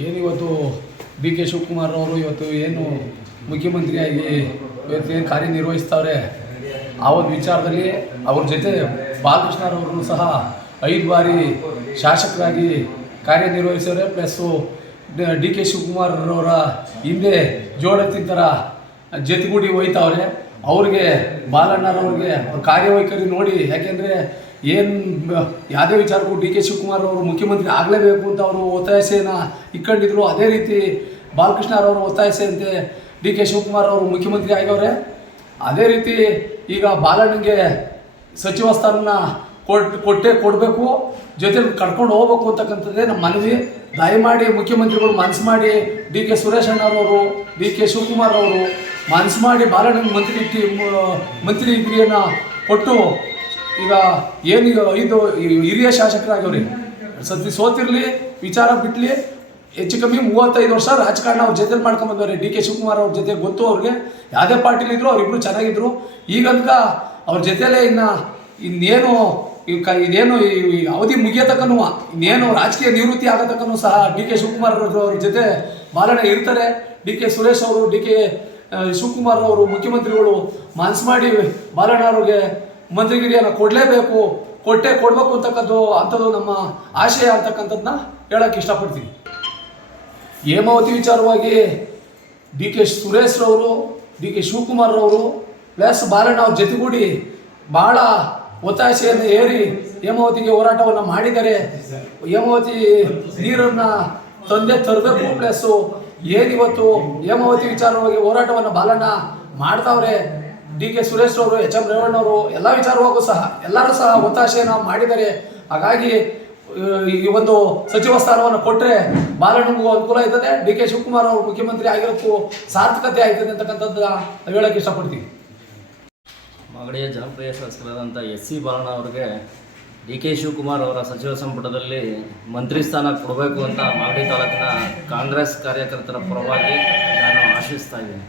ಏನಿವತ್ತು D K Shivakumar ಅವರು ಇವತ್ತು ಏನು ಮುಖ್ಯಮಂತ್ರಿಯಾಗಿ ಇವತ್ತೇನು ಕಾರ್ಯನಿರ್ವಹಿಸ್ತಾವ್ರೆ ಆ ಒಂದು ವಿಚಾರದಲ್ಲಿ ಅವ್ರ ಜೊತೆ ಬಾಲಕೃಷ್ಣರವ್ರನ್ನು ಸಹ 5 ಬಾರಿ ಶಾಸಕರಾಗಿ ಕಾರ್ಯನಿರ್ವಹಿಸೋರೆ. ಪ್ಲಸ್ಸು ಡಿ ಕೆ ಶಿವಕುಮಾರ್ ಅವರ ಹಿಂದೆ ಜೋಡೆತ್ತಿನ ಥರ ಜೊತೆಗೂಡಿ ಹೋಯ್ತಾವ್ರೆ. ಅವ್ರಿಗೆ ಬಾಲಣ್ಣರವ್ರಿಗೆ ಕಾರ್ಯವೈಖರಿ ನೋಡಿ, ಯಾಕೆಂದರೆ ಏನು ಯಾವುದೇ ವಿಚಾರಕ್ಕೂ ಡಿ ಕೆ ಶಿವಕುಮಾರ್ ಅವರು ಮುಖ್ಯಮಂತ್ರಿ ಆಗಲೇಬೇಕು ಅಂತ ಅವರು ಒತ್ತಾಯಿಸೇನ ಇಟ್ಕೊಂಡಿದ್ರು. ಅದೇ ರೀತಿ ಬಾಲಕೃಷ್ಣರವರು ಒತ್ತಾಯಿಸಂತೆ ಡಿ ಕೆ ಶಿವಕುಮಾರ್ ಅವರು ಮುಖ್ಯಮಂತ್ರಿ ಆಗವ್ರೆ. ಅದೇ ರೀತಿ ಈಗ ಬಾಲಣ್ಣಂಗೆ ಸಚಿವ ಸ್ಥಾನನ ಕೊಡಬೇಕು, ಜೊತೆಲಿ ಕರ್ಕೊಂಡು ಹೋಗ್ಬೇಕು ಅಂತಕ್ಕಂಥದ್ದೇ ನಮ್ಮ ಮನವಿ. ದಯಮಾಡಿ ಮುಖ್ಯಮಂತ್ರಿಗಳು ಮನಸ್ಸು ಮಾಡಿ ಡಿ ಕೆ ಸುರೇಶ್ ಅಣ್ಣರವರು, ಡಿ ಕೆ ಶಿವಕುಮಾರ್ ಅವರು ಮನಸ್ಸು ಮಾಡಿ ಬಾಲಣ್ಣನ ಮಂತ್ರಿಗಿರಿಯನ್ನು ಕೊಟ್ಟು, ಈಗ ಏನು 5 ಹಿರಿಯ ಶಾಸಕರಾಗವ್ರಿ, ಸೋತಿರಲಿ ವಿಚಾರ ಬಿಟ್ಟಲಿ, ಹೆಚ್ಚು ಕಮ್ಮಿ 35 ವರ್ಷ ರಾಜಕಾರಣ ಅವ್ರ ಜೊತೆಲಿ ಮಾಡ್ಕೊಂಬಂದವ್ರೆ. ಡಿ ಕೆ ಶಿವಕುಮಾರ್ ಅವ್ರ ಜೊತೆ ಗೊತ್ತು ಅವ್ರಿಗೆ, ಯಾವುದೇ ಪಾರ್ಟಿಲಿದ್ರು ಅವರಿಬ್ಬರು ಚೆನ್ನಾಗಿದ್ರು. ಈಗಂತ ಅವ್ರ ಜೊತೆಲೇ ಇನ್ನೇನು ಇದೇನು ಅವಧಿ ಮುಗಿಯತಕ್ಕನೂ, ಇನ್ನೇನು ರಾಜಕೀಯ ನಿವೃತ್ತಿ ಆಗತಕ್ಕನೂ ಸಹ ಡಿ ಕೆ ಶಿವಕುಮಾರ್ ಅವ್ರ ಜೊತೆ ಬಾಲಣ್ಣ ಇರ್ತಾರೆ. ಡಿ ಕೆ ಸುರೇಶ್ ಅವರು, ಡಿ ಕೆ ಶಿವಕುಮಾರ್ ಅವರು ಮುಖ್ಯಮಂತ್ರಿಗಳು ಮನಸ್ಸು ಮಾಡಿ ಬಾಲಣ್ಣ ಅವ್ರಿಗೆ ಮಂತ್ರಿಗಿರಿಯನ್ನು ಕೊಡಲೇಬೇಕು, ಕೊಡಬೇಕು ಅಂಥದ್ದು ನಮ್ಮ ಆಶಯ ಅಂತಕ್ಕಂಥದ್ದನ್ನ ಹೇಳೋಕ್ಕೆ ಇಷ್ಟಪಡ್ತೀನಿ. ಹೇಮಾವತಿ ವಿಚಾರವಾಗಿ ಡಿ ಕೆ ಸುರೇಶ್ ರವರು, ಡಿ ಕೆ ಶಿವಕುಮಾರ್ ಅವರು ಪ್ಲಸ್ ಬಾಲಣ್ಣ ಅವ್ರ ಜೊತೆಗೂಡಿ ಭಾಳ ಒತ್ತಾಸೆಯನ್ನು ಏರಿ ಹೇಮಾವತಿಗೆ ಹೋರಾಟವನ್ನು ಮಾಡಿದ್ದಾರೆ. ಹೇಮಾವತಿ ನೀರನ್ನು ತರಬೇಕು, ಪ್ಲಸ್ಸು ಏನಿವತ್ತು ಹೇಮಾವತಿ ವಿಚಾರವಾಗಿ ಹೋರಾಟವನ್ನು ಬಾಲಣ್ಣ ಮಾಡ್ತಾವ್ರೆ. ಡಿ ಕೆ ಸುರೇಶ್ ಅವರು, ಎಚ್ ಎಂ ರೇವಣ್ಣವರು ಎಲ್ಲ ವಿಚಾರವಾಗೂ ಸಹ ಎಲ್ಲರೂ ಸಹ ಒತ್ತಾಸೆಯನ್ನು ಮಾಡಿದ್ದಾರೆ. ಹಾಗಾಗಿ ಈ ಒಂದು ಸಚಿವ ಸ್ಥಾನವನ್ನು ಕೊಟ್ಟರೆ ಬಾಲಣ್ಣನಿಗೂ ಅನುಕೂಲ ಆಯ್ತದೆ, ಡಿ ಕೆ ಶಿವಕುಮಾರ್ ಅವರು ಮುಖ್ಯಮಂತ್ರಿ ಆಗಿರೋಕ್ಕೂ ಸಾರ್ಥಕತೆ ಆಯ್ತದೆ ಅಂತಕ್ಕಂಥದ್ದನ್ನ ಹೇಳೋಕ್ಕೆ ಇಷ್ಟಪಡ್ತೀವಿ. ಮಾಗಡಿಯ ಜನಪ್ರಿಯ ಶಾಸಕರಾದಂಥ ಎಸ್ ಸಿ ಬಾಲಣ್ಣ ಅವರಿಗೆ ಡಿ ಕೆ ಶಿವಕುಮಾರ್ ಅವರ ಸಚಿವ ಸಂಪುಟದಲ್ಲಿ ಮಂತ್ರಿ ಸ್ಥಾನ ಕೊಡಬೇಕು ಅಂತ ಮಾಗಡಿ ತಾಲೂಕಿನ ಕಾಂಗ್ರೆಸ್ ಕಾರ್ಯಕರ್ತರ ಪರವಾಗಿ ನಾನು ಆಶಿಸ್ತಾ ಇದ್ದೀನಿ.